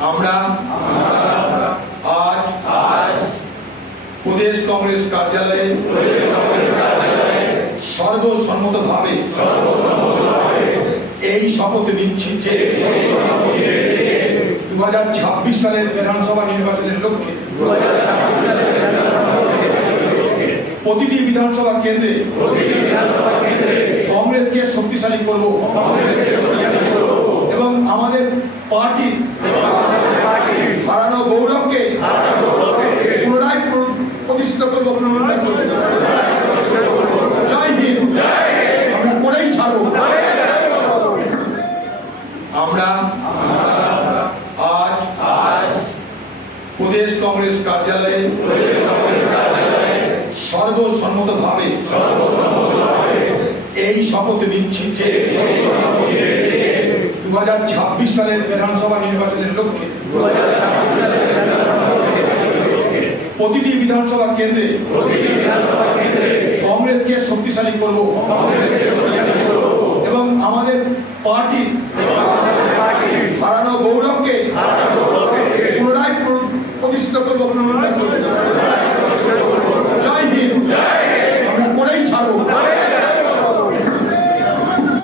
আমরা আজ প্রদেশ কংগ্রেস কার্যালয়ে সর্বসম্মতভাবে এই শপথ নিচ্ছি যে দু হাজার ছাব্বিশ সালের বিধানসভা নির্বাচনের লক্ষ্যে প্রতিটি বিধানসভা কেন্দ্রে কংগ্রেসকে শক্তিশালী করব। আমাদের পার্টি, হারানো গৌরবকে পুনরায় প্রতিষ্ঠিত করব করব। জয় হিন্দ। আমরা করেই আমরা আজ প্রদেশ কংগ্রেস কার্যালয়ে সর্বসম্মতভাবে এই শপথ নিচ্ছি যে দু হাজার ছাব্বিশ সালের বিধানসভা নির্বাচনের লক্ষ্যে প্রতিটি বিধানসভা কেন্দ্রে কংগ্রেসকে শক্তিশালী করব এবং আমাদের পার্টি হারানো গৌরবকে পুনরায় প্রতিষ্ঠিত করব করব